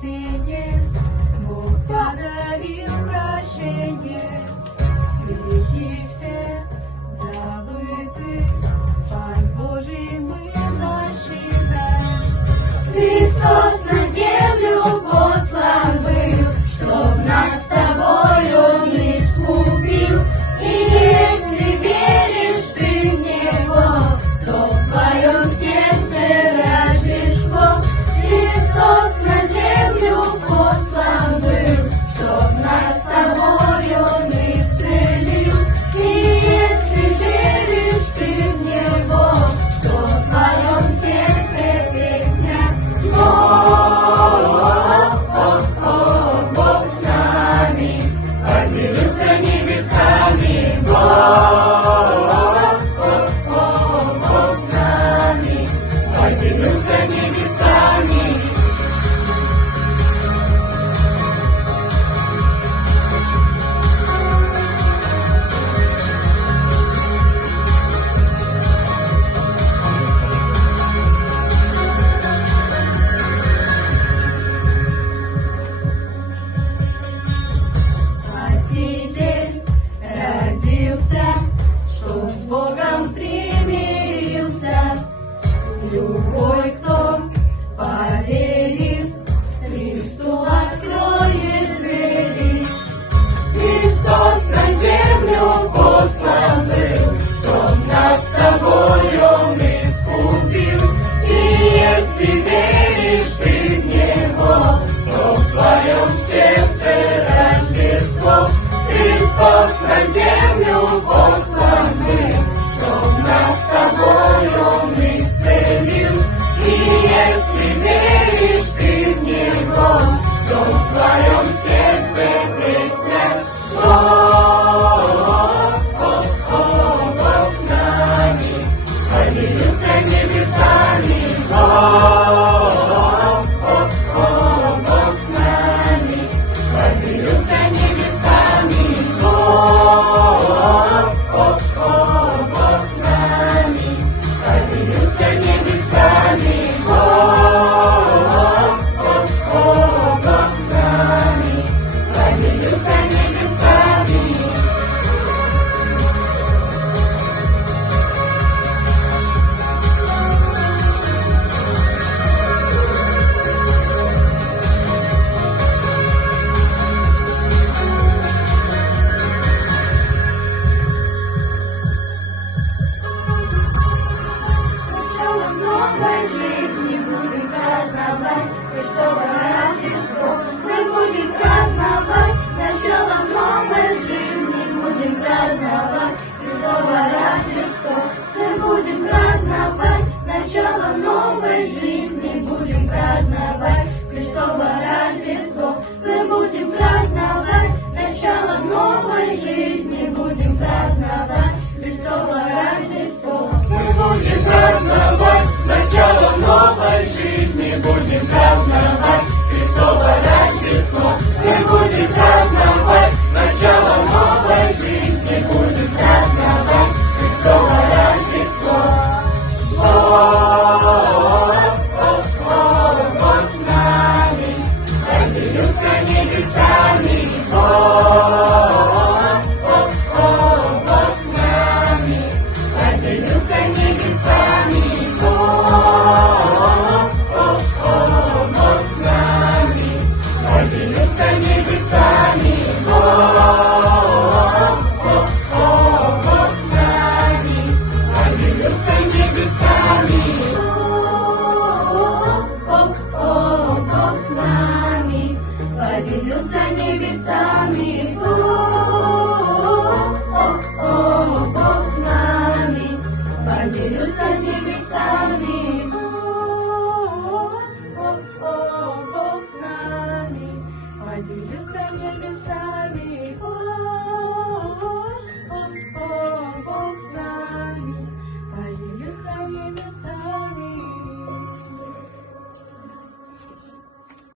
спасение, Бог подарил прощение, грехи все забыты, Пан Божий мы засчитаем. Христос на землю послан был, чтоб нас с тобою не искупил. И если веришь ты в Него, то в твоем сердце Рождество. Христос на землю послан был, чтоб нас с тобою не исцелил. И если веришь ты в Него, то в твоем сердце песня: Бог с нами, поделился небесами. Бог с нами, поделился небесами. Спаситель родился, чтоб с Богом примирился. Любой, кто поверит, Христу откроет двери. Христос на землю послан был, чтоб нас с тобою искупил. И если веришь ты в Него, то в твоем сердце Рождество. Христос на землю послан был, чтоб нас с тобою исцелил. И если веришь ты в Него, то в твоем сердце песня: Бог с нами, поделился небесами. Бог с нами, поделился небесами. Бог с нами, поделился небесами. Бог с нами, поделился небесами. Начало новой жизни будем праздновать, Христово Рождество. Мы будем праздновать начало новой жизни, будем праздновать Христово Рождество. Мы будем праздновать начало новой жизни, будем праздновать Христово Рождество. Мы будем праздновать начало новой жизни, будем праздновать Христово Рождество. Мы будем праздновать начало новой жизни, будем праздновать Христово Рождество. Мы будем праздновать начало новой жизни, будем праздновать Христово Рождество. Бог с нами, поделился небесами. Бог с нами, поделился небесами. Бог с нами, поделился небесами. Бог с нами, поделился небесами. Бог с нами, поделился небесами. Бог с нами, поделился небесами.